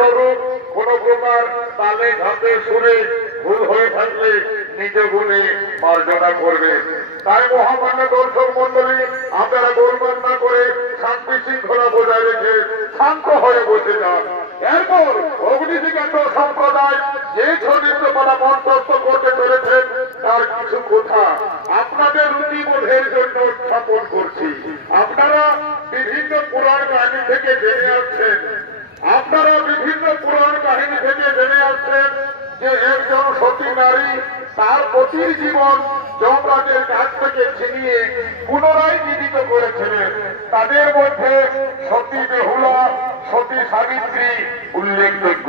কোনরূপ কোন প্রকার তালে ধাপে সুরে ভুল হয়ে থাকলে নিজ গুণে মার্জনা করবে। তাই মহামান্য দর্শক মন্ডলী, আপনারা গোলমাল না করে শান্তি শৃঙ্খলা বজায় রেখে শান্ত হয়ে বসে যান। এরপর অগ্নিশিখান্ত সম্প্রদায় যে ছন্দিতপনা মন্তব্য করতে চলেছেন তার কিছু কথা আপনাদের রুচিবোধের জন্য উত্থাপন করছি। আপনারা বিভিন্ন পুরাণ কাহিনী থেকে জেনে আসছেন যে একজন সতী নারী তার পতির জীবন যমরাজের কাছ থেকে ছিনিয়ে পুনরায় জীবিত করেছিলেন। তাদের মধ্যে সতী বেহুলা, সতী সাবিত্রী উল্লেখযোগ্য।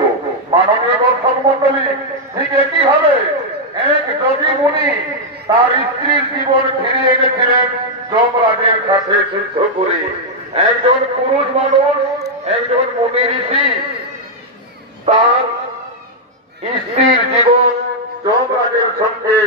মাননীয় দর্শক মন্ডলী, ঠিক একইভাবে এক যোগী মুনি তার স্ত্রীর জীবন ফিরিয়ে এনেছিলেন যমরাজের কাছে যুদ্ধ করে। একজন পুরুষ মানুষ, একজন মুনি ঋষি তার স্ত্রীর জীবন যমরাজের সঙ্গে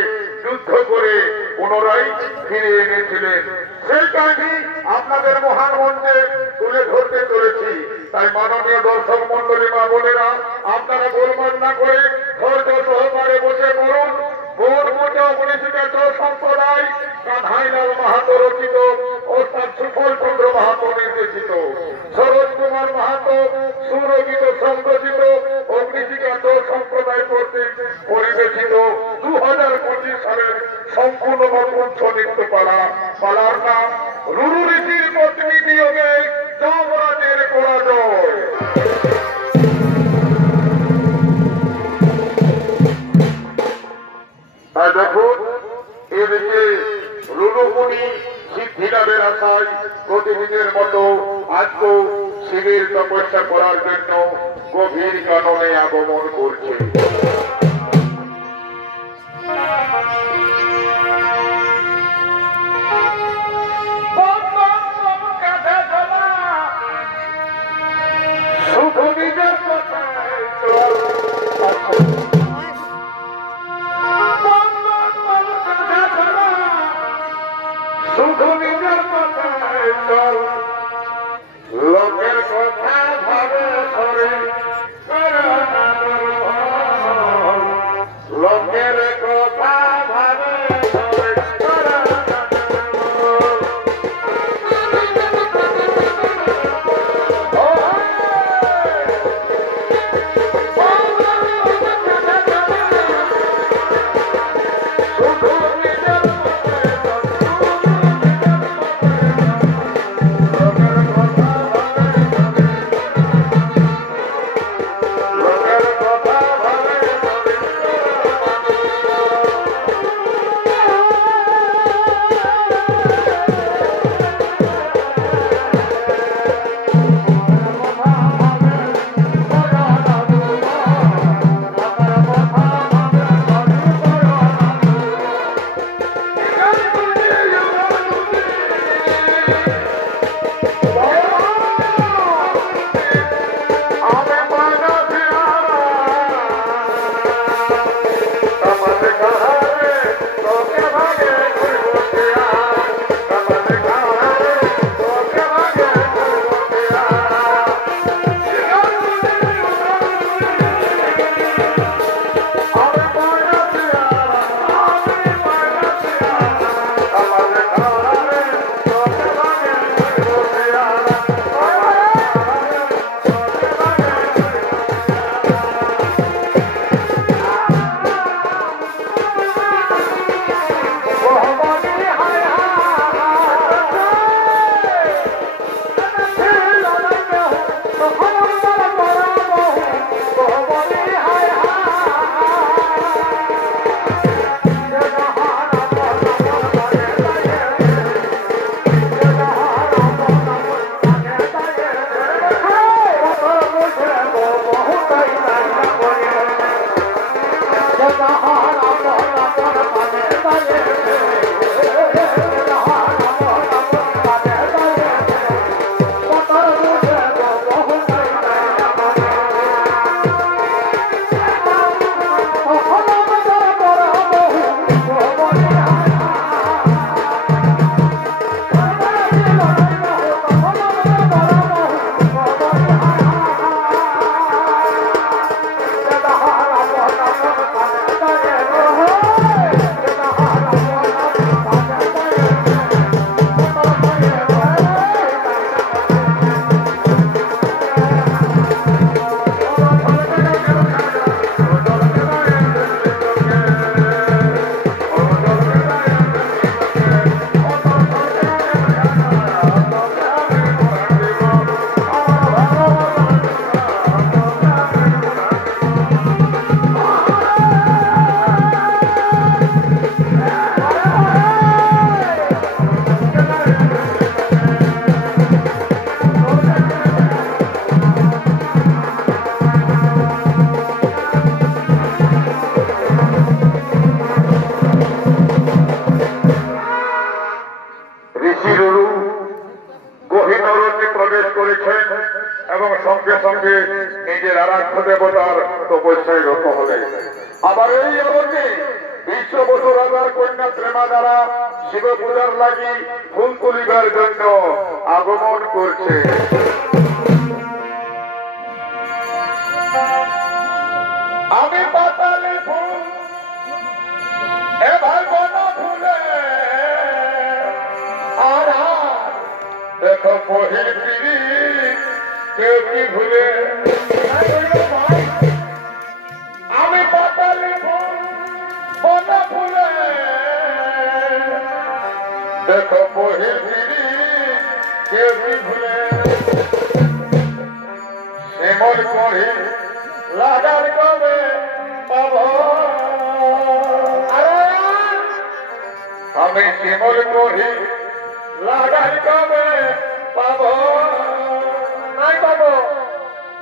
যুদ্ধ করে পুনরায় ফিরিয়ে এনেছিলেন। সেই কাহিনী আপনাদের মহান মঞ্চে তুলে ধরতে চলেছি। তাই মাননীয় দর্শক মন্ডলী, মা বোনেরা, আপনারা গোলমাল না করে ধৈর্য সহকারে বসে পড়ুন। বোর মোটে অগ্নিশিখান্ত সম্প্রদায় কানাইলাল মাহাতো রচিত অর্থাৎ সুফল চন্দ্র মাহাতো নির্দেশিত, সরোজ কুমার মাহাতো সুরগীত সংরচিত অগ্নিশিখান্ত সম্প্রদায় কর্তৃক পরিবেশিত 2025 সালের সম্পূর্ণ মঞ্চ নৃত্য পালার নাম রুরু ঋষির পত্নী নিয়োগে যমরাজের পরাজয়। তাই দেখুন, এদিকে রুলুমুনি সিদ্ধিলাভের আশায় প্রতিদিনের মতো আজকেও শিবের তপস্যা করার জন্য গভীর কাননে আগমন করছে। শুধু নিজের কথায় চল, শুধু নিজের কথায় চল, লোকের কথা ভাবে সরে আরাধ্য দেবতার তপস্যায় রত হলে আবার এই অবধি ২০ বছর রাজার কন্যা প্রেমা দ্বারা শিব পূজার লাগি ফুল তুলিবার জন্য আগমন করছে। আমি পাতালি ফুল এবার বন ফুলে আর দেখো পহিল পিড়ি কেউ কি ভুলে। আমি পাতালি ফুল বন ফুলে দেখো পহিল পিড়ি কেউ কি ভুলে। শ্যামল করি লাগার কবে পাব আমি শ্যামল করি লাগার কবে পাব নাই পাব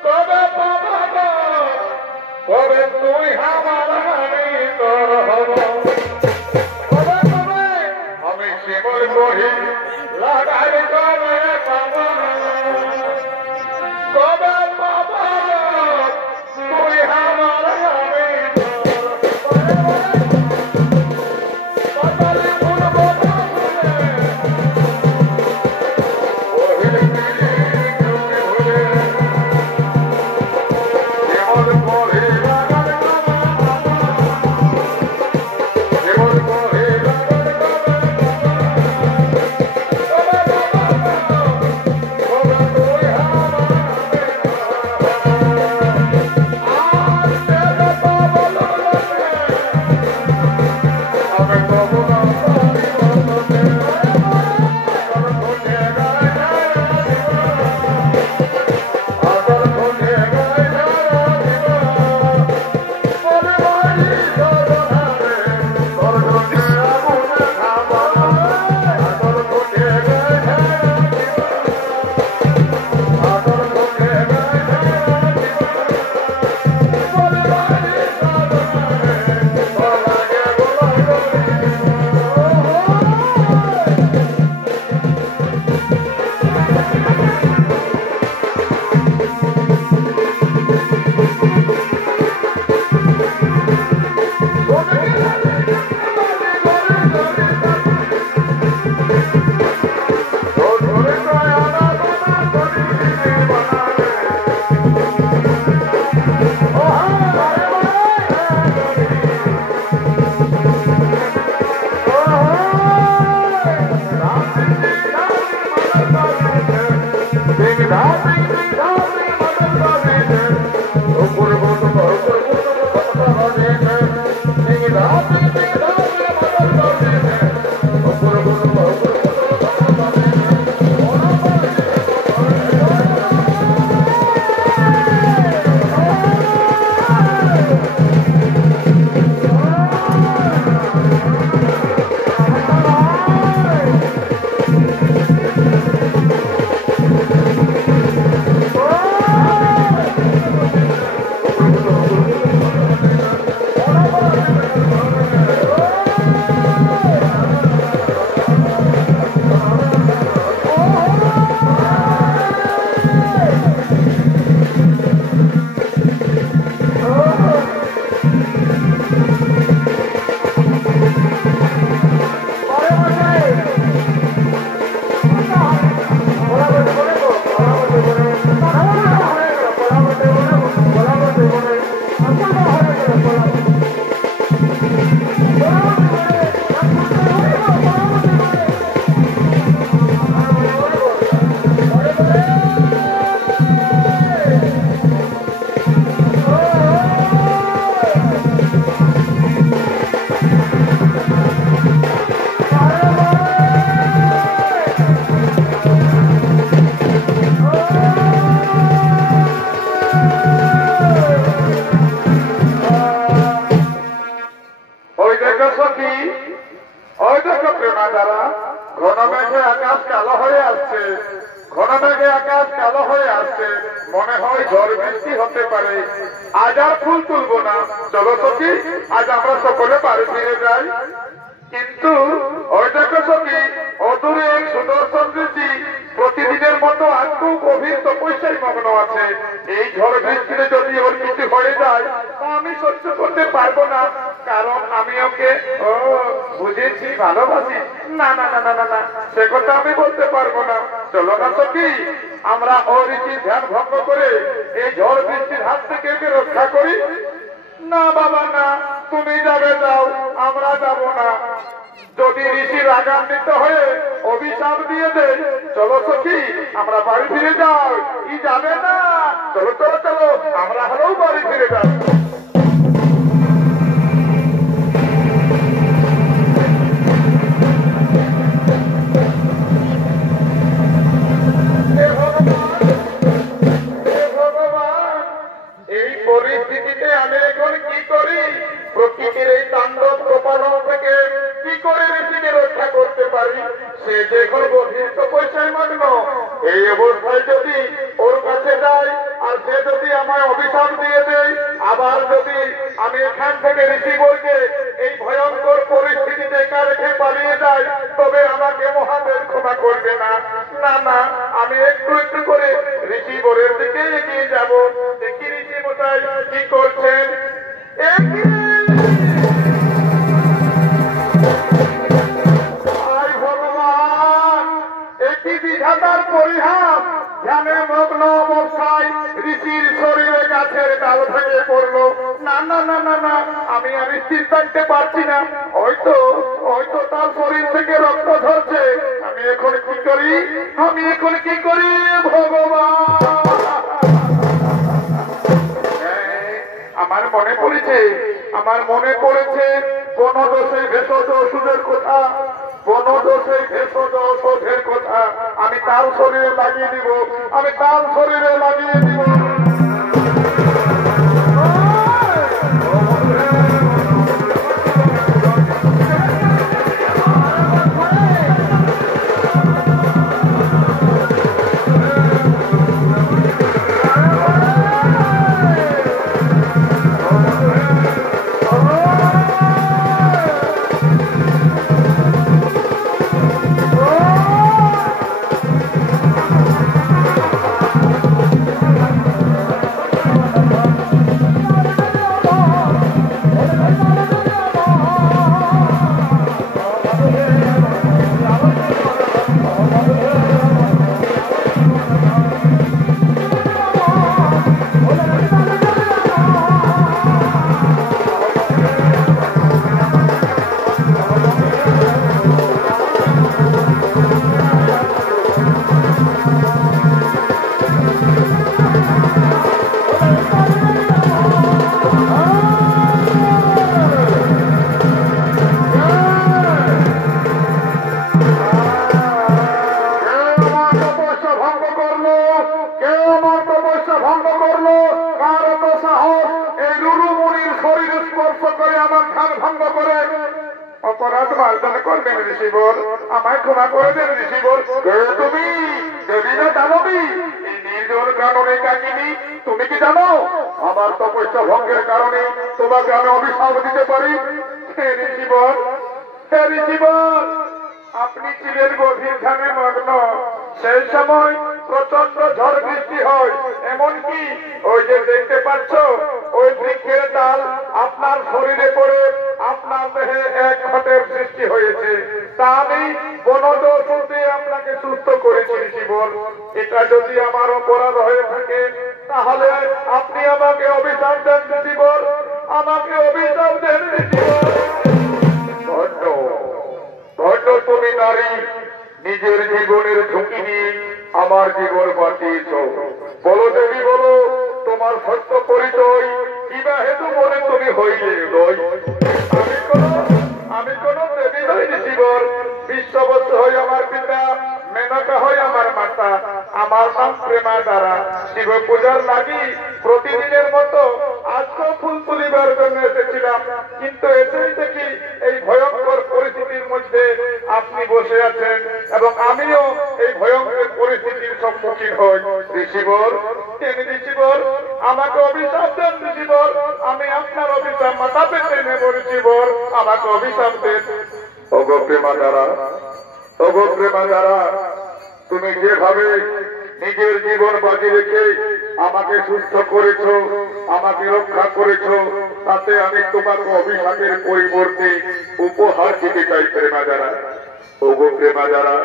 কবে পাব কবে তুই আমার আমি তোর হব কবে কবে আমি শ্যামল করি লাগার কবে পাব কবে পাব তুই আমার আমি পাতালি ফুল বন মনে হয় ঝড় বৃষ্টি হতে পারে। আজ আর ফুল তুলবো না, চলো সখী আজ আমরা সকলে বাড়ি ফিরে যাই। কিন্তু ওই দেখো সখী অদূরে সুদর্শন ঋষি প্রতিদিনের মতো আজ তো গভীর তপস্যায় মগ্ন আছে। এই ঝড় বৃষ্টিতে যদি ওর কিছু হয়ে যায় তা আমি সহ্য করতে পারবো না, কারণ আমি ওকে বুঝেছি, ভালোবাসি। না না না না না না, সে কথা আমি বলতে পারবো না। চলো না সখী, আমরা ও ঋষির ধ্যান ভঙ্গ করে এই ঝড় বৃষ্টির হাত থেকে ওকে রক্ষা করি। না বাবা না, তুমি যাবে যাও, আমরা যাব না। যদি ঋষি রাগান্বিত হয়ে অভিশাপ দিয়ে দেয়, চলো সখী আমরা বাড়ি ফিরে যাও। ই যাবে না, চলো চলো চলো, আমরা হলেও বাড়ি ফিরে যাই। এই পরিস্থিতিতে আমি এখন কি করি? প্রকৃতির এই তাণ্ডব প্রপালন থেকে কি করে ঋষিকে রক্ষা করতে পারি? সে যে এখন গভীর তপস্যায় মগ্ন। এই অবস্থায় যদি ওর কাছে যাই আর সে যদি আমায় অভিশাপ দিয়ে দেয়, আবার যদি আমি এখান থেকে ঋষিবরকে এই ভয়ঙ্কর পরিস্থিতিতে একা রেখে পালিয়ে যাই, তবে আমাকে মহাদেব ক্ষমা করবে না। না না, আমি একটু একটু করে ঋষিবরের দিকে এগিয়ে যাব। দেখি ঋষি মশাই কি করছেন। ভগবান, একটি বিধাতার পরিহাস। ধ্যানে মগ্ন অবস্থায় ঋষির শরীরে গাছের ডাল ভেঙে পড়লো। না না না না না, আমি আর স্থির থাকতে পারছি না। হয়তো তার শরীর থেকে রক্ত ঝরছে। আমি এখন কি করি? আমি এখন কি করি ভগবান? আমার মনে পড়েছে বনদোষে ভেষজ ওষুধের কথা। বনদোষে ভেষজ ওষুধের কথা আমি তার শরীরে লাগিয়ে দিব। আমি তার শরীরে লাগিয়ে দিব। অপরাধ মার্জন করবেন ঋষিবর, আমায় ক্ষমা করে দেন ঋষিবর। তুমি দেবী না দানবী? এই নির্জন কারণে কাকিনি, তুমি কি জানো আমার তপস্যা ভঙ্গের কারণে তোমাকে আমি অভিশাপ দিতে পারি? হে ঋষিবর, হে ঋষিবর, আপনি ছিলেন গভীর ধ্যানে মগ্ন। সেই সময় প্রচন্ড ঝড় বৃষ্টি হয়। এমনকি ওই যে দেখতে পাচ্ছ ওই বৃক্ষের ডাল আপনার শরীরে পড়ে আপনার দেহে এক ঘটের সৃষ্টি হয়েছে। তা আমি বনজ ওষুধ দিয়ে আপনাকে সুস্থ করেছি ঋষিবর। এটা যদি আমার অপরাধ হয়ে থাকে তাহলে আপনি আমাকে অভিশাপ দেন ঋষিবর, আমাকে অভিশাপ দেন ঋষিবর। ধন্য তুমি নারী, নিজের জীবনের ঝুঁকি নিয়ে আমার জীবন বাঁচিয়েছ। বলো দেবী, বলো তোমার সত্য পরিচয় কিবা হেতু বলে তুমি হইলে উদয়। আমি কোন দেবী নই ঋষিবর। বিশ্ববৎ হই আমার পিতা, মেনকা হই আমার মাতা। আমার নাম প্রেমা দ্বারা। শিব পূজার লাগি প্রতিদিনের মতো আজকে ফুল তুলিবার জন্য এসেছিলাম, কিন্তু এসেই দেখি এই ভয়ঙ্কর পরিস্থিতির মধ্যে আপনি বসে আছেন এবং আমিও এই ভয়ঙ্কর পরিস্থিতির সম্মুখীন হই। ঋষিবর, তিনি ঋষিবর, আমাকে অভিশাপ দেন ঋষিবর। আমি আপনার অভিশাপ মাথা পেতে নেব ঋষিবর, আমাকে অভিশাপ দেন। ওগো প্রেমা দ্বারা, ওগো প্রেমা দ্বারা, তুমি যেভাবে নিজের জীবন বাজি রেখে আমাকে সুস্থ করেছ, আমাকে রক্ষা করেছ, তাতে আমি তোমাকে অভিশাপের পরিবর্তে উপহার দিতে চাই প্রেমা যারা। ওগো প্রেমা যারা,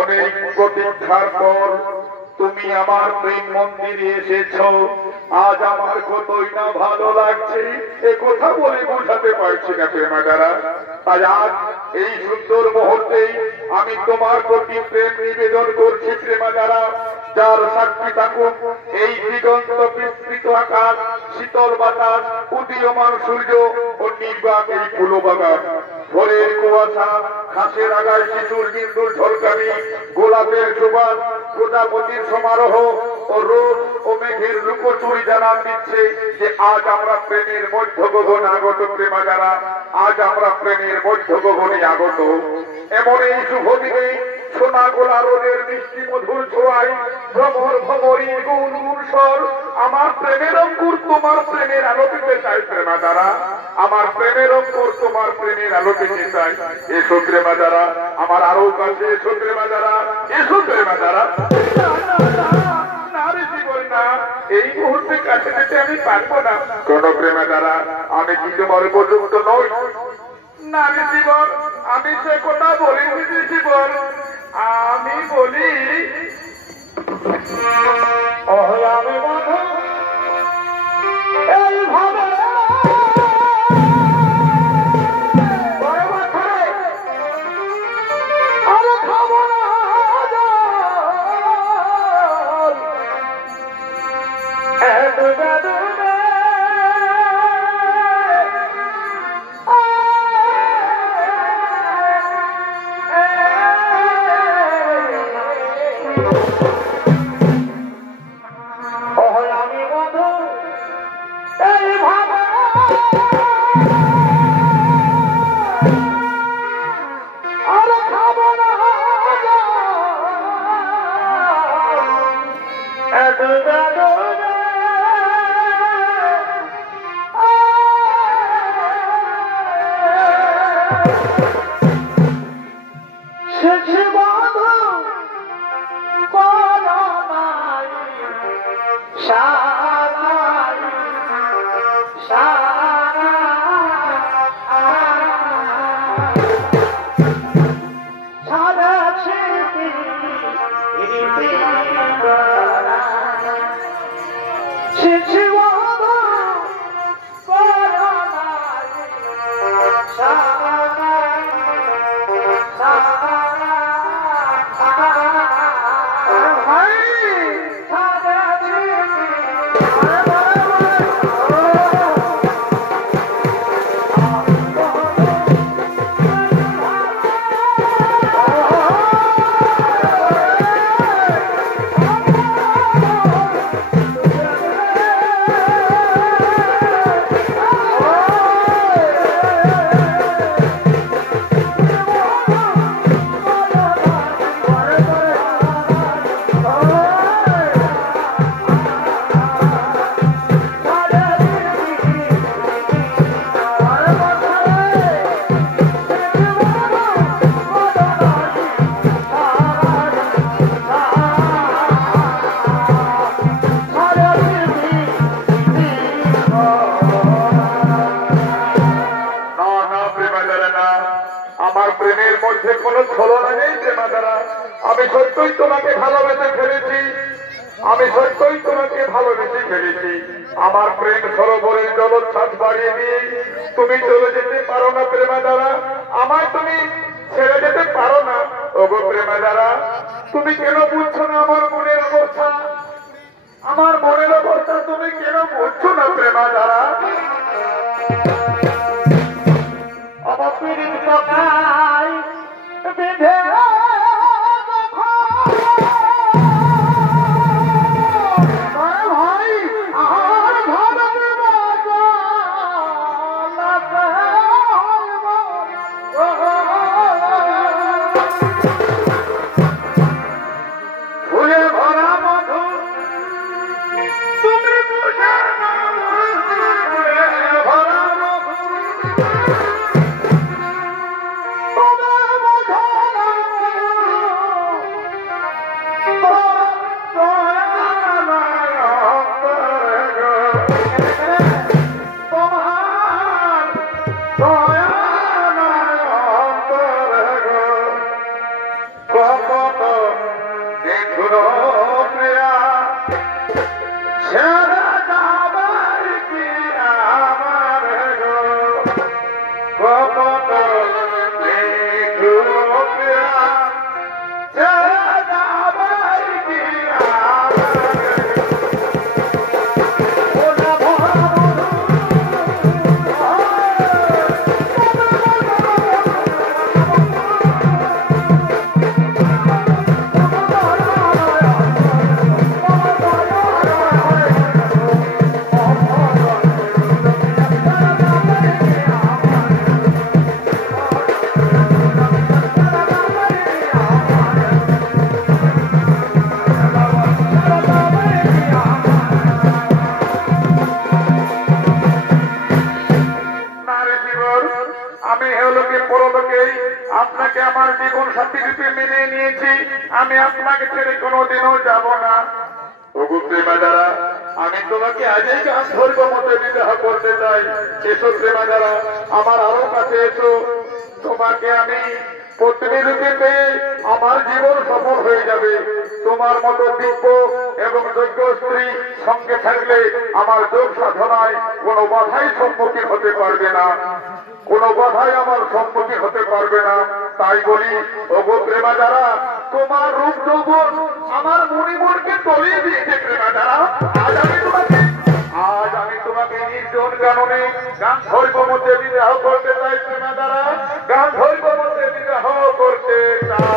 অনেক প্রতীক্ষার পর তুমি আমার প্রেম মন্দিরে এসেছ। আজ আমার কতই না ভালো লাগছে, এ কথা বলে বোঝাতে পারছি না প্রেমা যারা। তাই আজ এই সুন্দর মুহূর্তে আমি তোমার প্রতি প্রেম নিবেদন করছি প্রেমা যারা। যার সাক্ষী থাকুক এই দিগন্ত বিস্তৃত আকাশ, শীতল বাতাস, উদীয়মান সূর্য ও নির্বাক এই ফুলো বাগান, ভোরের কুয়াশা, ঘাসের আগায় শিশুর বিন্দুর ঝলকানি, গোলাপের সুবাস, প্রজাপতির সমারোহ ও রোদ ও মেঘের লুকোচুরি জানান দিচ্ছে যে আজ আমরা প্রেমের মধ্য গগনে আগত প্রেমা যারা। আজ আমরা প্রেমের মধ্য গগনে আগত। এমন এই শুভ দিনে সোনা গোলা রোদের মিষ্টি মধুর ছোঁয়ায় ভ্রমর ভ্রমরী গুনগুন স্বর আমার প্রেমের অঙ্কুর তোমার প্রেমের আলো পেতে চাই প্রেমা যারা। আমার প্রেমের অঙ্কুর তোমার প্রেমের আলো পেতে চাই। এসো প্রেমা যারা, আমার আরো কাছে এসো প্রেমা যারা, এসো প্রেমা যারা। এই মুহূর্তে কাছে যেতে আমি পারবো না। কোন প্রেমা যারা, আমি কি তোমার উপযুক্ত নই? না রে জীবন, আমি সে কথা বলিনি জীবন। আমি বলি আমি বধু এইভাবে আমার প্রেম সরোবরের জলোচ্ছ্বাস বাড়িয়ে দিয়ে তুমি চলে যেতে পারো না প্রেমা যারা। আমায় তুমি ছেড়ে যেতে পারো না। ওগো প্রেমা যারা, তুমি কেন বুঝছো না আমার মনের অবস্থা? আমার মনের অবস্থা তুমি কেন বুঝছো না প্রেমা যারা? আমার পীড়িত কথায় বেঁধে বলেই আপনাকে আমার জীবন সাথী রূপে মেনে নিয়েছি। আমি আপনাকে ছেড়ে কোনোদিনও যাব না। ওগো প্রেমাদারা, আমি তোমাকে আজই গান্ধর্ব মতে বিবাহ করতে চাই। এসো প্রেমাদারা, আমার আরো কাছে এসো। তোমাকে আমি পত্নী রূপে পেয়ে আমার জীবন সফল হয়ে যাবে। তোমার মতো দিব্য এবং যোগ্য স্ত্রী সঙ্গে থাকলে আমার যোগ সাধনায় কোনো বাধাই সম্মুখীন হতে পারবে না, কোনো বাধাই আমার সম্মুখীন হতে পারবে না। তাই বলি ওগো প্রেমাদারা, তোমার রূপ যৌবন আমার মণিমনকে তলিয়ে দিয়েছে প্রেমাদারা। আজ আমি তোমাকে নির্জন কারণে গান্ধর্ব মধ্যে বিবাহ করতে চাই প্রেমাদারা, গান্ধর্ব মধ্যে বিবাহ করতে চাই।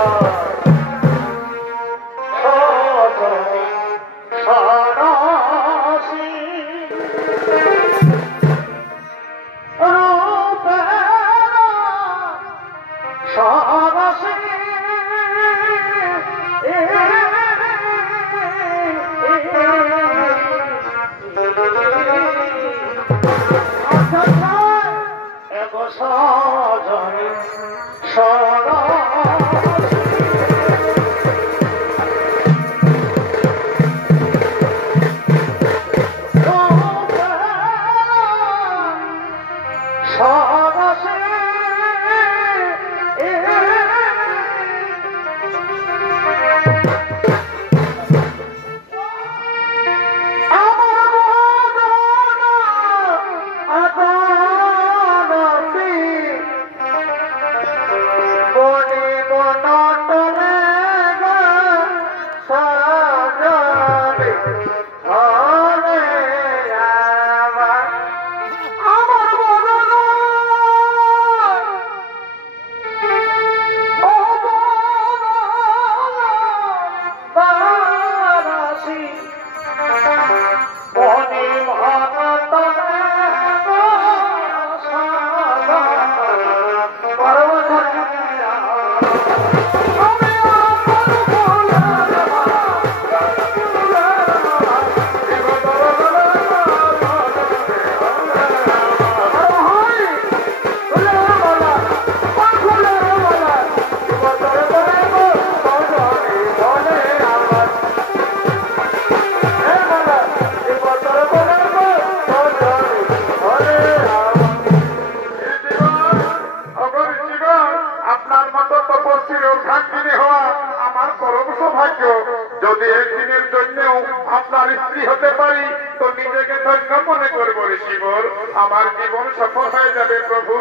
যদি একদিনের জন্যও আপনার স্ত্রী হতে পারি তো নিজেকে ধন্য মনে করবো শিবর। আমার জীবন সফল হয়ে যাবে প্রভু,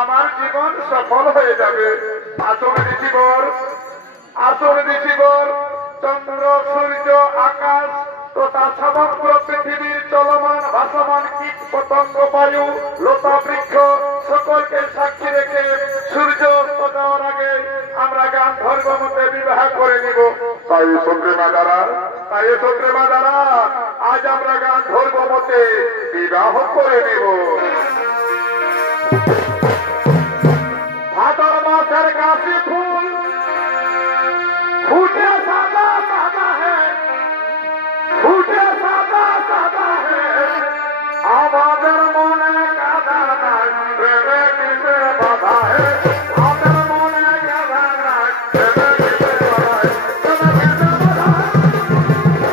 আমার জীবন সফল হয়ে যাবে। আসুন ঋষিবর, আসুন ঋষিবর। চন্দ্র, সূর্য, আকাশ তথা সমগ্র পৃথিবীর চলমান ভাসমান কীট পতঙ্গ, বায়ু, লতা, বৃক্ষ সকলকে সাক্ষী রেখে সূর্য অস্ত যাওয়ার আগে আমরা গান্ধর্ব মতে বিবাহ করে নিব। তাই সন্দ্রেমা দ্বারা, তাই সন্দ্রেমা দ্বারা আজ আমরা গান্ধর্ব মতে বিবাহ করে নেব। ভাদর মাসের কাশি ফুল ফুটে সাদা সাদা হ্যাঁ, ফুটে সাদা সাদা হ্যাঁ, আমাদের মনে কাদা নাই, প্রেমে কিসে বাধা হ্যাঁ, আমাদের মনে কাদা নাই, প্রেমে কিসে বাধা হ্যাঁ, প্রেমে কিসে বাধা হ্যাঁ।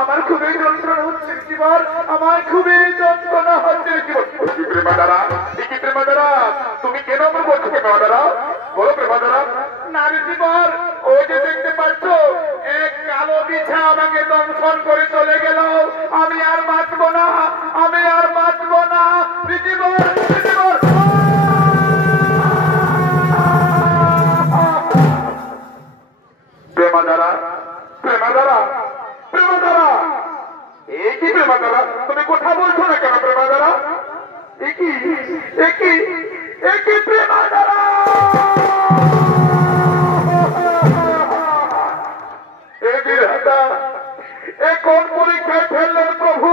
আমার খুবই যন্ত্রণা হচ্ছে জীবন, আমার খুবই যন্ত্রণা হচ্ছে জীবন। প্রেমাদারা, কি প্রেমাদারা, তুমি কেন আমার বলছো প্রেমাদারা? বলো প্রেমাদারা। নারী জীবন, ও যে দেখতে পাচ্ছ এক কালো বিছা আমাকে দংশন করে চলে গেল, আমি আর বাঁচবো না, আমি আর বাঁচবো না। জীবন জীবন প্রেমাদারা, প্রেমাদারা, প্রেমাদারা, এই কি প্রেমাদারা, তুমি কথা বলছো না কেন প্রেমাদারা? একই একই একই প্রেমাদারা, কোন পরীক্ষায় ফেললেন প্রভু,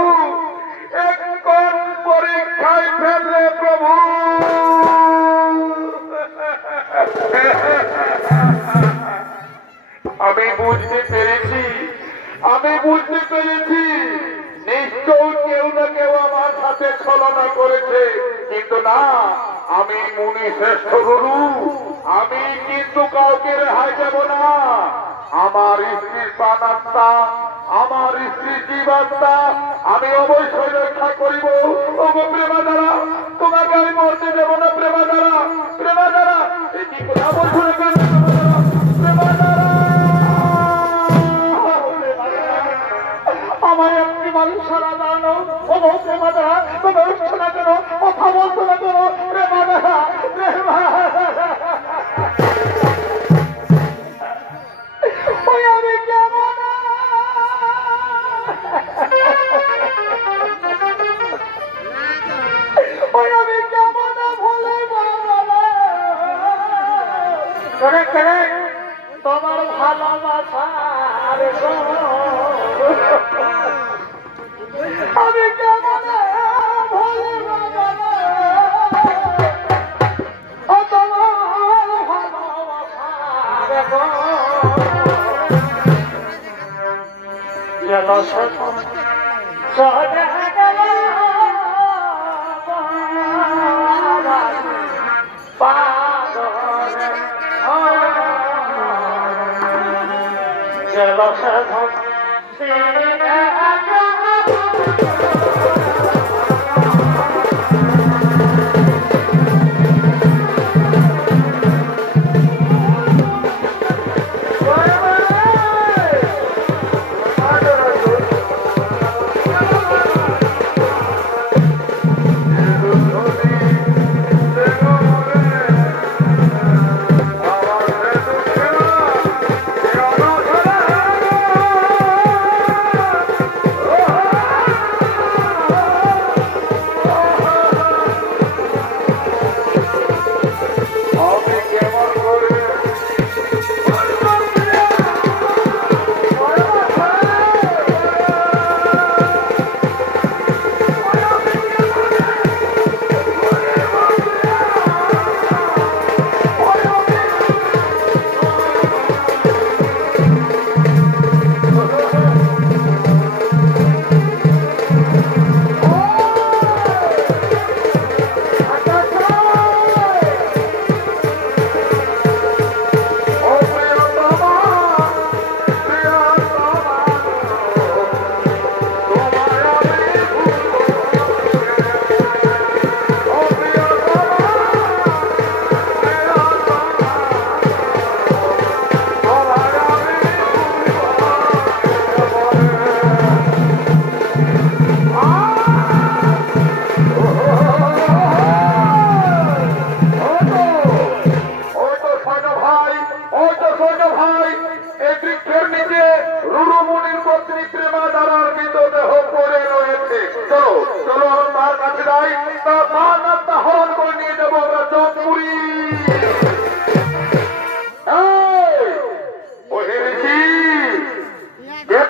কোন পরীক্ষায় ফেললে প্রভু? আমি বুঝতে পেরেছি, আমি বুঝতে পেরেছি, নিশ্চয় কেউ না কেউ আমার সাথে ছলনা করেছে, কিন্তু না, আমি মুনি শ্রেষ্ঠ গুরু, আমি কিন্তু কাউকে রেহাই দেব না। আমার স্ত্রীর প্রাণাত্মা, আমার স্ত্রীর জীবাত্মা আমি অবশ্যই রক্ষা করিব। ও গো প্রেমাদারা, তোমাকে আমি মরতে দেব না প্রেমাদারা, প্রেমাদারা, এই কি কথা বলছো না কেন প্রেমাদারা? আমার একটি মানুষ সারা জানো, ও গো প্রেমাদারা, তুমি উঠছো না কেন, কথা বলছো না কেন প্রেমাদারা? ওই আমি কেমন, ওই আমি কেমন ভুলে তোমার ভালোবাসার আমি কেমন ভুলে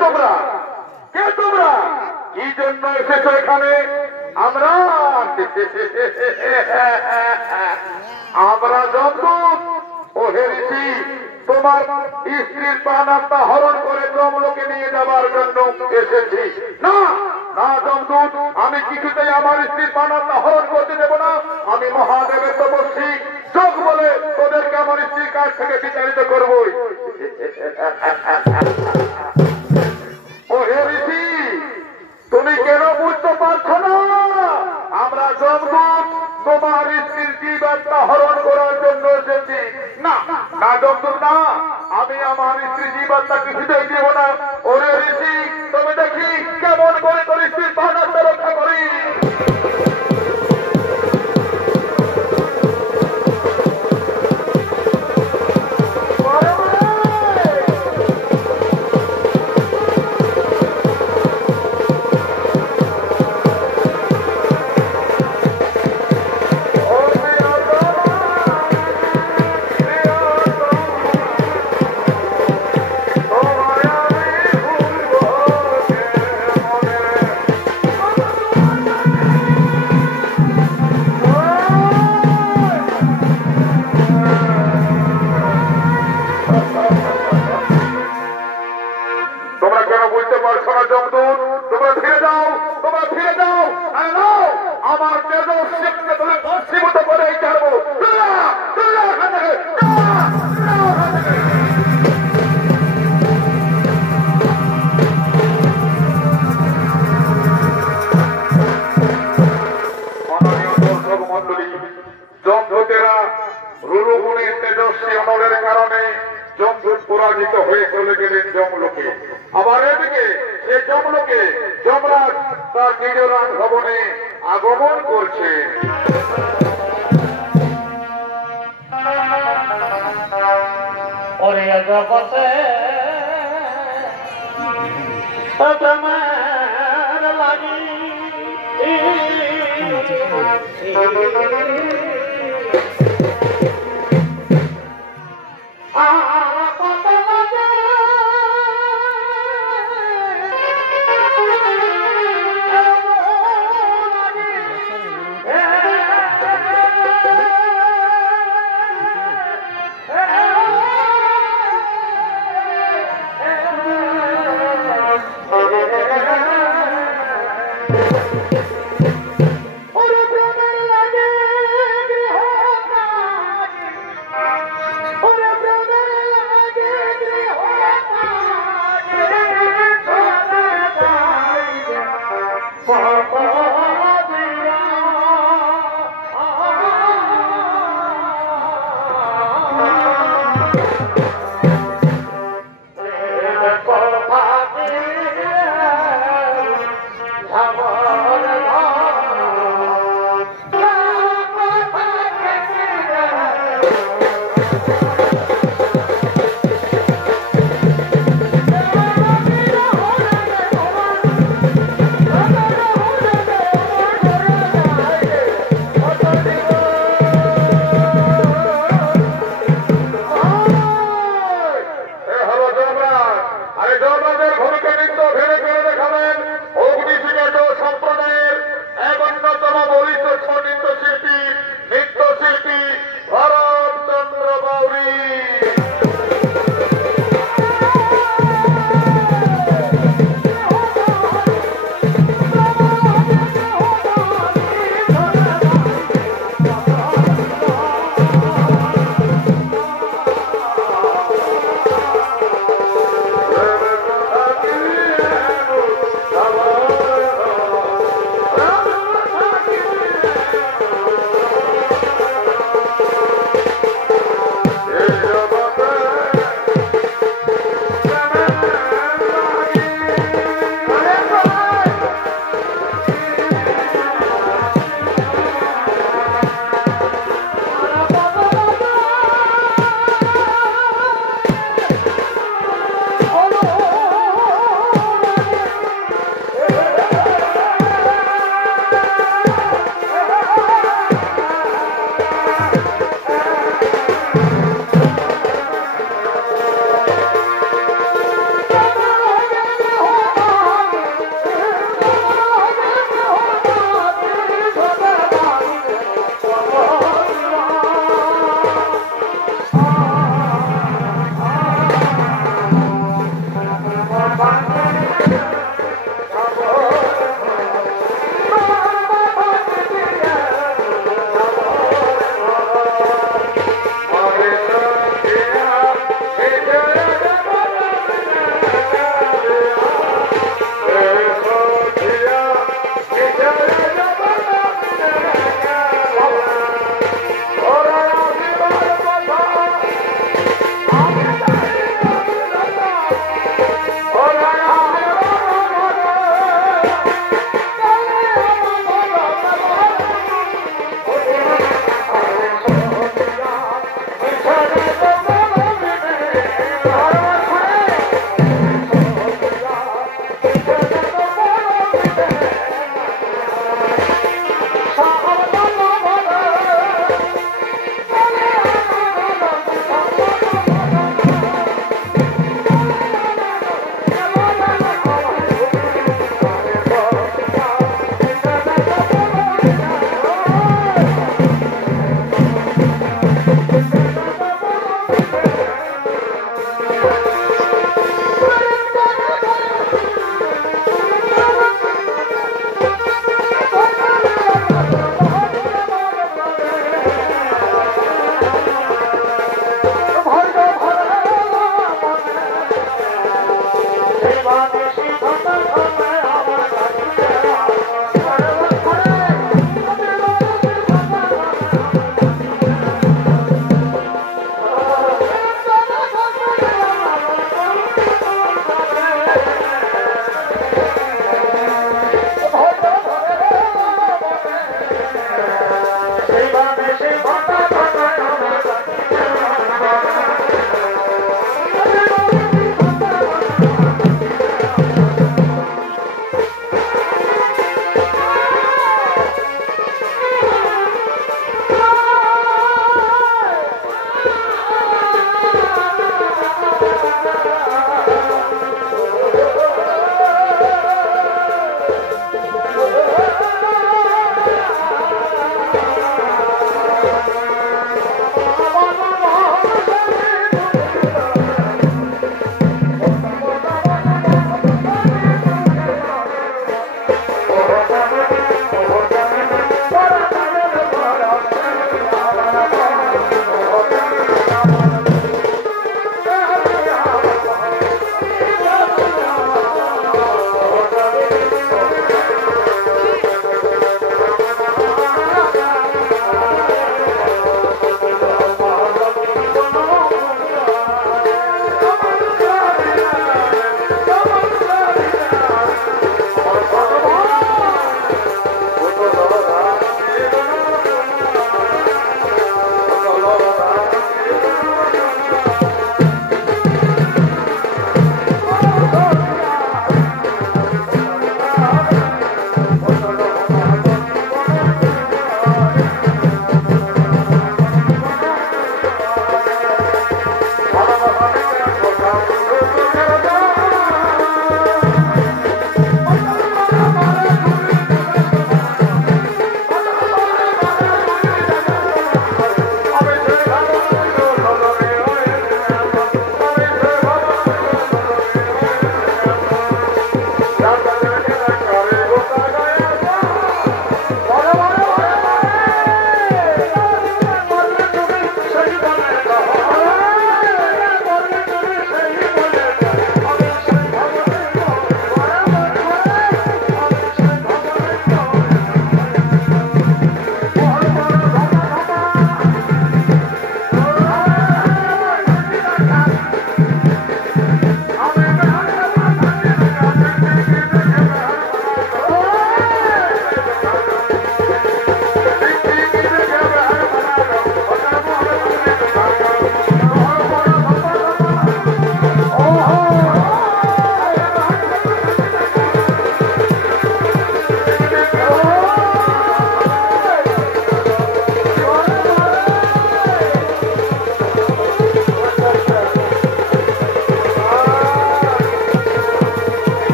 তোমার আমরা যমদূত ও হেরেছি তোমার স্ত্রীর প্রাণাত্মা হরণ করে যমলোকে নিয়ে যাবার জন্য এসেছি। না না যমদূত, আমি কিছুতেই আমার স্ত্রীর প্রাণাত্মা হরণ করতে দেব না। আমি মহাদেবের তপস্বী, যোগ বলে তোদেরকে আমার স্ত্রীর কাছ থেকে বিচারিত করবই। ও হে ঋষি, কেন বুঝতে পারছো না জমদূত? তোমরা ফিরে যাও, তোমরা ফিরে যাও। আরে নাও, আমার তেজস্বীকে তোমরা ভস্মীভূত করেই ছাড়বো। এখান থেকে মাননীয় দর্শক মন্ডলী, জমদূতেরা রুরুমুনির তেজস্বী অমলের কারণে জমদূত পরাজিত হয়ে চলে গেলেন যমলোকে। আবার এদিকে সেই যমলোকে যমরাজ তার নিজরান ভবনে আগমন করছে। ওরে জগতে তোমার লাগি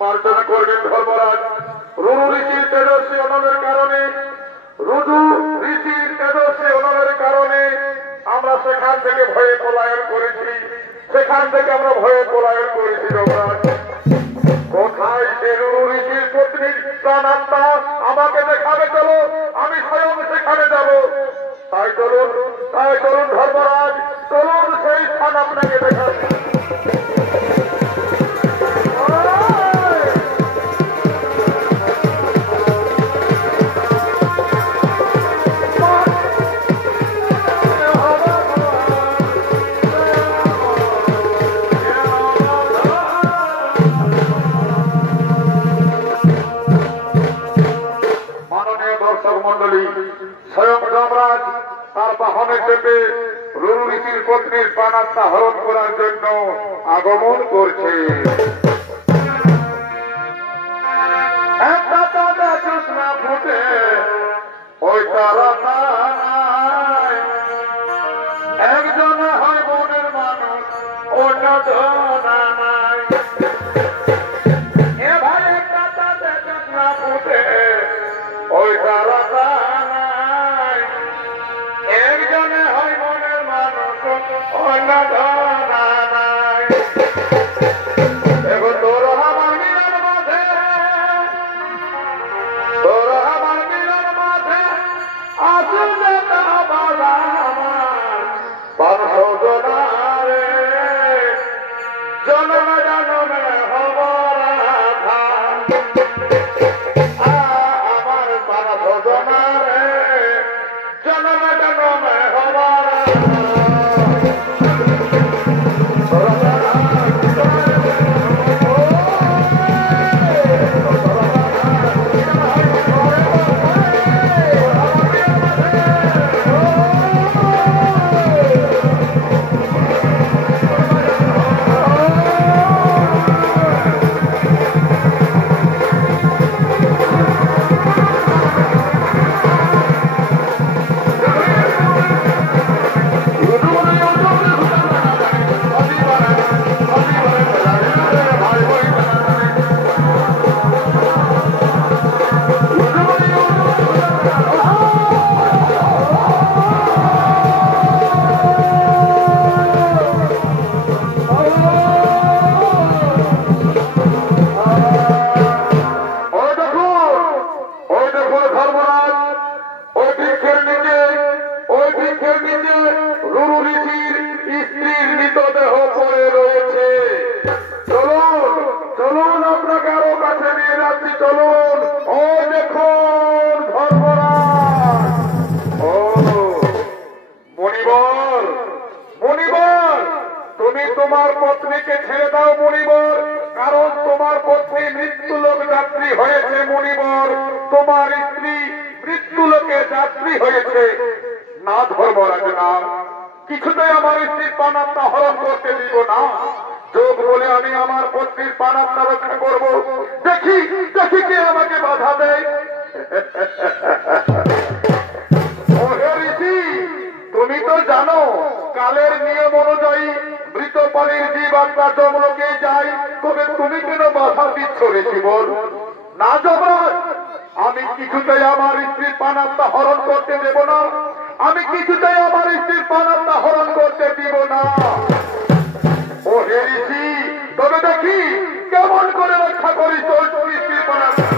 মার্জনা করবেন ধর্মরাজ। রুরু ঋষির তেজস্বী অনলের কারণে, রুদু ঋষির তেজস্বী অনলের কারণে আমরা সেখান থেকে ভয়ে পলায়ন করেছি, সেখান থেকে আমরা ভয়ে পলায়ন করেছি ধর্মরাজ। কোথায় সে রুরু ঋষির পত্নীর প্রাণাত্মা আমাকে দেখাবে, চলো আমি স্বয়ং সেখানে যাব। তাই চলুন ধর্মরাজ, চলুন সেই স্থান আপনাকে দেখাচ্ছি। স্বয়ং যমরাজ তার বাহনে চেপে রুরু ঋষির পত্নীর প্রাণাত্মা হরণ করার জন্য আগমন করছে। একটা চাঁদা কৃষ্ণা ফুটে ওই তারা আসলে বাবা বংশজনারে জন্ম জন্মে হবার আমার বংশজনারে জন্ম জন্মে হবার তোমার পত্নীকে ছেড়ে দাও মণিবর, কারণ তোমার পত্নী মৃত্যুলোক যাত্রী হয়েছে মণিবর, তোমার স্ত্রী মৃত্যুলোকে যাত্রী হয়েছে। না ধর্মরাজ না, কিছুতেই আমার স্ত্রীর পানাত্মা হরণ করতে দিব না। যোগ বলে আমি আমার পত্নীর পানাত্মা রক্ষা করব। দেখি দেখি কে আমাকে বাধা দেয়। তুমি তো জানো কালের নিয়ম অনুযায়ী মৃত প্রাণীর জীব আত্মা যমলোকে যায়, তবে তুমি কেন বাধা দিচ্ছ রে জীবন? না যমরাজ, আমি কিছুতেই আমার স্ত্রীর পানাত্মা হরণ করতে দেব না, আমি কিছুতেই আমার স্ত্রীর পানাত্মা হরণ করতে দিব না। ও হে ঋষি, তবে দেখি কেমন করে রক্ষা করিস তোর স্ত্রীর পানাত্মা।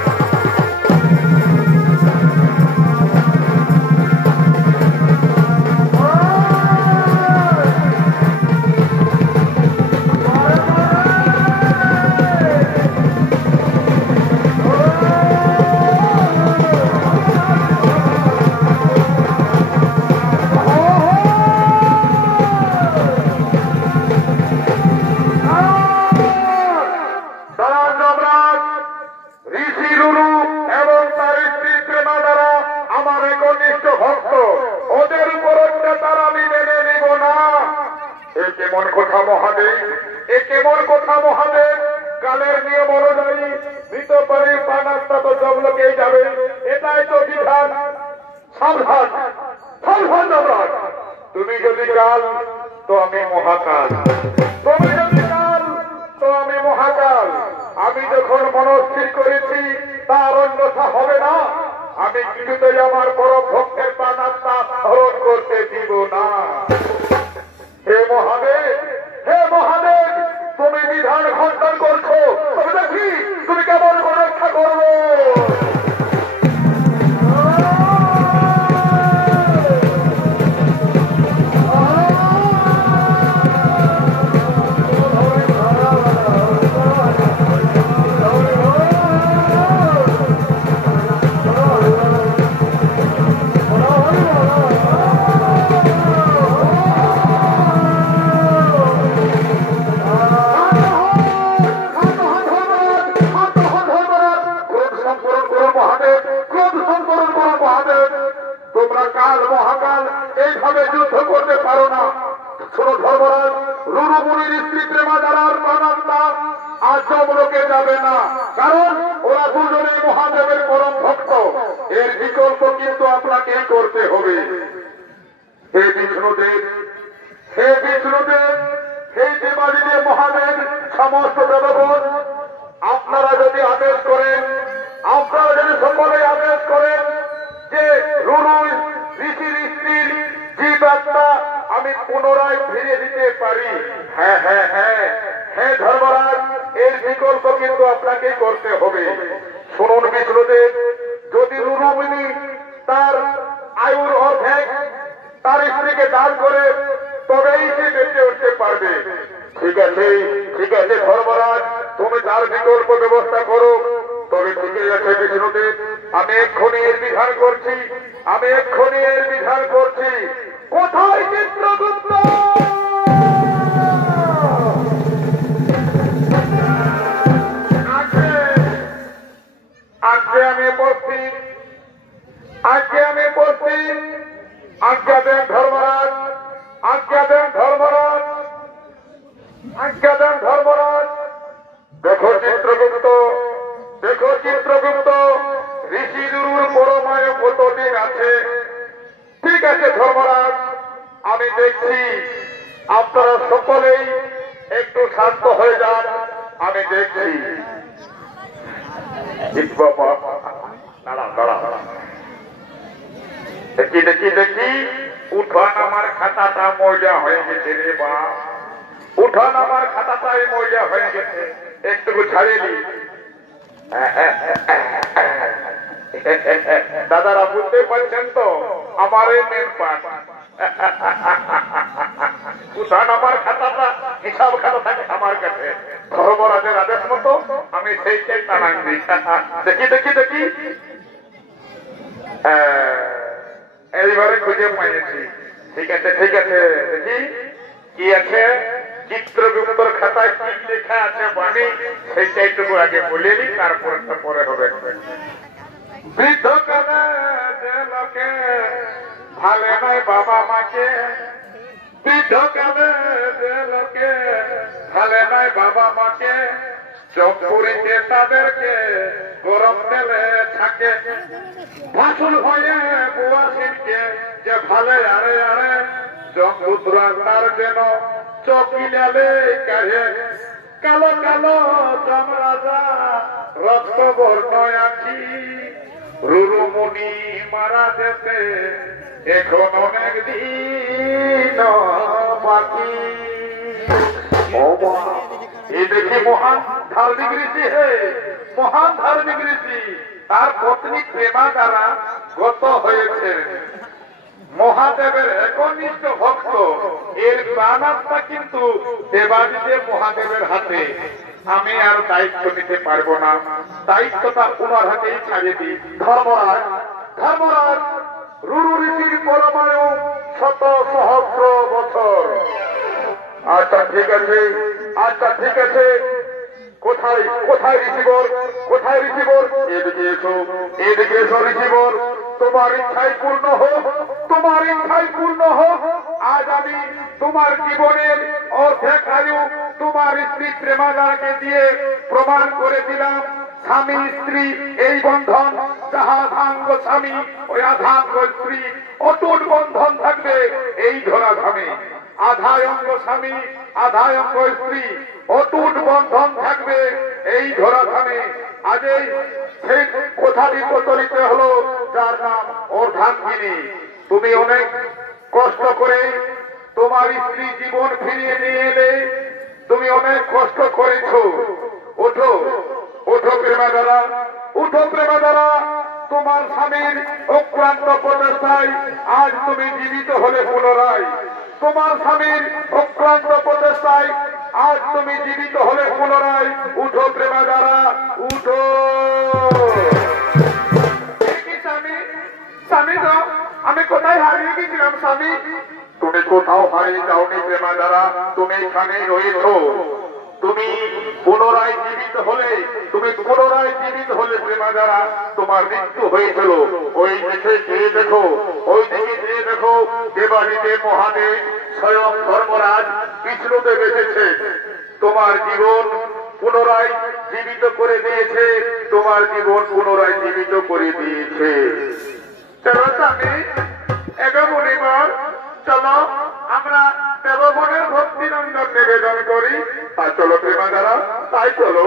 কেমন কথা মহাদেব, এ কেমন কথা মহাদেব? কালের নিয়ম অনুযায়ী মৃত প্রাণীর পানাত্মা তো যমলোকেই যাবে, এটাই তো বিধান। সাবধান সাবধান যমরাজ, তুমি যদি কাল তো আমি মহাকাল, তুমি যদি কাল তো আমি মহাকাল। আমি যখন মনস্থির করেছি তার অন্যথা হবে না। আমি কিছুতেই আমার পরম ভক্তের পানাত্মা হরণ করতে দিব না। হে মহাদেব, হে মহাদেব, তুমি বিধান খণ্ডন করছো, তবে দেখি তুমি কেমন করে রক্ষা করবো। তোমরা কাল মহাকাল এইভাবে যুদ্ধ করতে পারো না। শোনো ধর্মরাজ, রুরুমুনির স্ত্রী প্রেমা দ্বারার প্রাণাত্মা আজ যমলোকে যাবে না, কারণ ওরা দুজনে মহাদেবের পরম ভক্ত। এর বিকল্প কিন্তু আপনাকে করতে হবে। হে বিষ্ণুদেব, হে বিষ্ণুদেব, হে দেবাদিদেব মহাদেব, সমস্ত দেবগণ, আপনারা যদি আদেশ করেন, আপনারা যদি সকলে আদেশ করেন যে রুরু ঋষির স্ত্রীর জীবাত্মা আমি পুনরায় ফিরে দিতে পারি। হ্যাঁ হ্যাঁ হ্যাঁ হ্যাঁ ধর্মরাজ, এর বিকল্প কিন্তু আপনাকে করতে হবে। শুনুন বিষ্ণুদেব, যদি রুরুমুনি তার আয়ু দিকে দান করে তবেই সে বেঁচে উঠতে পারবে। ঠিক আছে ধর্মরাজ, তুমি তার বিকল্প ব্যবস্থা করো। তবে ঠিকই আছে বিষ্ণুদেব, আমি এক্ষুনি এর বিধান করছি। কোথায় চিত্রগুপ্ত? আজকে আমি উপস্থিত। আজ্ঞা দেন ধর্মরাজ। দেখো চিত্রগুপ্ত, ঋষি গুরুর পরমায়ু কতদিন আছে। ঠিক আছে ধর্মরাজ, আমি দেখছি। আপনারা সকলেই একটু শান্ত হয়ে যান, আমি দেখছি। দেখি উঠান আমার খাতাটা ময়লা হয়ে গেছে রে বা, উঠান আমার খাতাটাই ময়লা হয়ে গেছে, একটু ছাড়িয়ে নি। দাদারা বুঝতে পারছেন তো আমার এই মেন পাঠ। উঠান আমার খাতাটা, হিসাব খাতা থাকে আমার কাছে। ধর্মরাজের আদেশ মতো আমি সেইটাই টানান দিই। দেখি এইবারে খুঁজে পাইছি। ঠিক আছে দেখি কি আছে চিত্রগুপ্তর খাতায় কি লেখা আছে বাণী, সেইটাইটুকু আগে বলে নি, তারপর পরে হবে। বৃদ্ধকালে যে লোকে ভালে নাই বাবা মাকে, বৃদ্ধকালে যে লোকে ভালে নাই বাবা মাকে, চম্পুরিতে তাদেরকে গরম তেলে থাকে। ভাসুল হয়ে বুয়াশিনকে যে ভালে আরে জঙ্গুদ্রা তার যেন চকিলালে কাহে। কালো যমরাজা রক্ত বর্ণ আঁখি, রুরুমুনি মারা যেতে এখন অনেক দিন বাকি। এই দেখি মহান ধার্মিক ঋষি, তার পত্নী প্রেমা দ্বারা গত হয়েছে। মহাদেবের একনিষ্ঠ ভক্ত, এর প্রাণাত্মা কিন্তু দেবাদিদেব মহাদেবের হাতে। আমি আর দায়িত্ব নিতে পারবো না, দায়িত্বটা ওনার হাতেই ছাড়িয়ে দিই। ধর্মরাজ, রুরু ঋষির পরমায়ু 100 সহস্র বছর। আচ্ছা ঠিক আছে। কোথায় ঋষিবর? এদিকে এসো ঋষিবর। তোমার ইচ্ছাই পূর্ণ হোক। আজ আমি তোমার জীবনের অর্ধেক আয়ু তোমার স্ত্রী প্রেমাদাকে দিয়ে প্রমাণ করে দিলাম। স্বামী স্ত্রী এই বন্ধন, যাহাধাঙ্গ স্বামী ওই আধাঙ্গ স্ত্রী, অটুট বন্ধন থাকবে এই ধরাধামে। আধায় অঙ্গ স্বামী আধায় অঙ্গ স্ত্রী, অটুট বন্ধন থাকবে এই ধরাধামে। আজ সেই কথাটি প্রচলিত হলো, যার নাম অর্ধাঙ্গিনী। তুমি অনেক কষ্ট করে তোমার স্ত্রী জীবন ফিরিয়ে নিয়ে এলে, তুমি অনেক কষ্ট করেছো। ওঠো প্রেমা দ্বারা, তোমার স্বামীর অক্লান্ত প্রচেষ্টায় আজ তুমি জীবিত হলে পুনরায়। উঠো প্রেমা দ্বারা, উঠো। স্বামী তো আমি কোথায় হারিয়ে গেছিলাম? স্বামী তুমি কোথাও হারিয়ে যাওনি প্রেমা দ্বারা, তুমি এখানেই রয়েছ। তুমি পুনরায় জীবিত হলে প্রেমা দ্বারা, তোমার মৃত্যু হয়েছিল। ওই দিকে যেয়ে দেখো দেবাদিদেব মহাদেব স্বয়ং ধর্মরাজ বিষ্ণুদেব এসেছে। তোমার জীবন পুনরায় জীবিত করে দিয়েছে। চলো স্বামী, এগোবনিবর, চলো আমরা দেবগণের ভক্তি নন্দন নিবেদন করি। তা চলো প্রেমা দ্বারা, তাই চলো।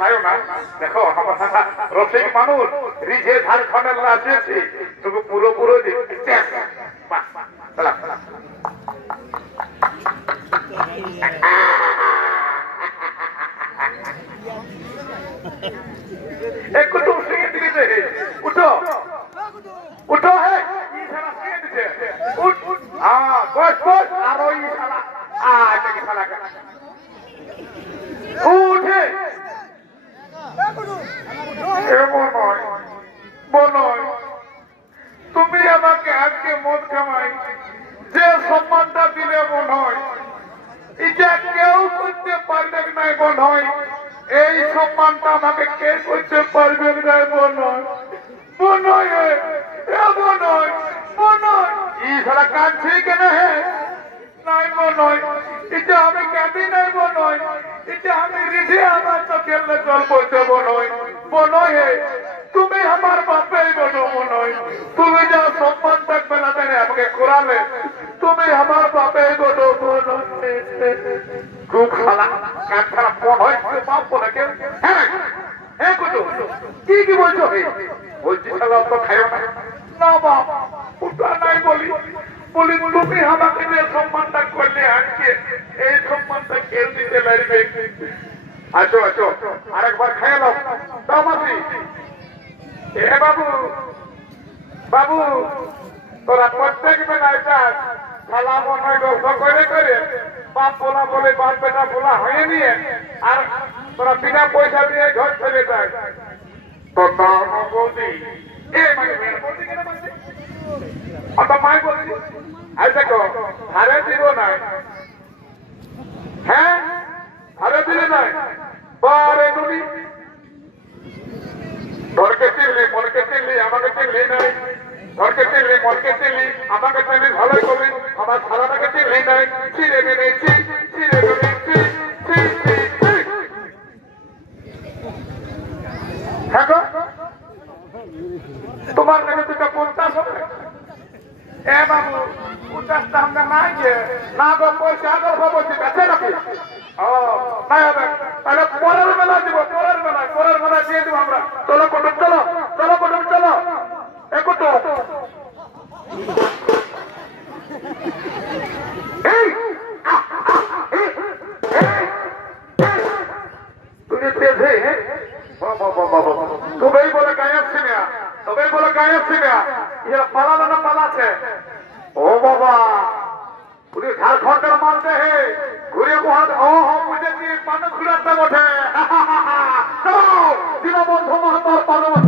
খায়ও না দেখো আমার সাথে রসিক মানুষ রিজে ঝাড়খণ্ডের আসিয়েছি তোকে পুরো পুরো দিচ্ছে एक तो सिंह दिखे उठो उठो है ये साला सिंह दिखे उठ हाँ बस बस आरो ये साला आज की साला का उठे बोलोय তুমি আমাকে আজকে মদ খামাই যে সম্মানটা দিলে মনে হয় এটা কেউ করতে পারবে না মনে হয় এই সম্মানটা আমাকে কে করতে পারবে না মনে হয় মনে হয় মনে হয় মনে হয় এই সারা কাঁদছে কেন হে নাই মনে হয় এটা আমি কাঁদি নাই মনে হয় এটা আমি রিধে আমার তো খেললে জল বলতে মনে হয় তুমি আমার বাপের বলো মনে হয় তুমি যা সম্মান থাকবে না তাই আমাকে করালে তুমি আমার বাপের বলো মনে হয় খুব খালা কান খারাপ মন হয় বাপ বলে কেউ হ্যাঁ হ্যাঁ কুটু কি বলছো বলছি শালা তো খাইও না না বাপ ওটা নাই বলি বলি তুমি আমাকে যে সম্মানটা করলে আজকে এই সম্মানটা কেউ দিতে লাগবে আসো আসো আরেকবার খাইয়ে নাও দাও মাসি এ বাবু বাবু তোরা প্রত্যেক বেলায় যাস খালা মনে হয় গল্প করে করে বাপ বলা বলে বাপ বেটা বলা হয়ে নিয়ে আর তোরা বিনা পয়সা দিয়ে ঘর ফেলে যায় তো বৌদি এ মানে বৌদি কেন বলছি অত মায় বলছি আর দেখো হারে দিব না হ্যাঁ হারে দিলে নাই বারে তুমি ঘরকে চিনলি মনকে চিনলি আমাকে চিনলি নাই ঘরকে চিনলি মনকে চিনলি আমাকে চিনলি ভালোই করলি আমার সারাটাকে চিনলি নাই চিরে মেনেছি চিরে মেনেছি হ্যাঁ গো তোমার কাছে দুটো 50 হবে এ বাবু 50টা আমরা নাই যে না গো পয়সা আগর বলছি কাছে রাখি ও নাই হবে তাহলে পরের বেলা দিব পরের বেলা দিয়ে দিব আমরা চলো কুটুম চলো কুটুম চলো এ কুটুম তুমি পেয়েছে তবেই বলে গায়েব সিনেমা তবেই বলে গায়েব সিনেমা ইয়া পালানো না পালাচ্ছে ও বাবা পুরো ঝাড়খণ্ডের মালতে হে ঘুরে বহাদ ও মুঝে কি পান খুলাতে বটে দীনবন্ধু মহাত্মার পারবত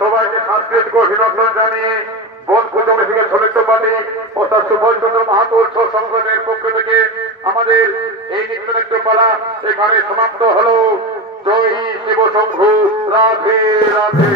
সবাইকে সাংস্কৃতিক অভিনন্দন জানিয়ে বনপুর জমি থেকে সলিত পার্টি ও তার সুভাষচন্দ্র মাহাতো উৎসব সংগঠনের পক্ষ থেকে আমাদের এই নৃত্য পালা এখানে সমাপ্ত হলো। জয় শিব শম্ভু, রাধে রাধে।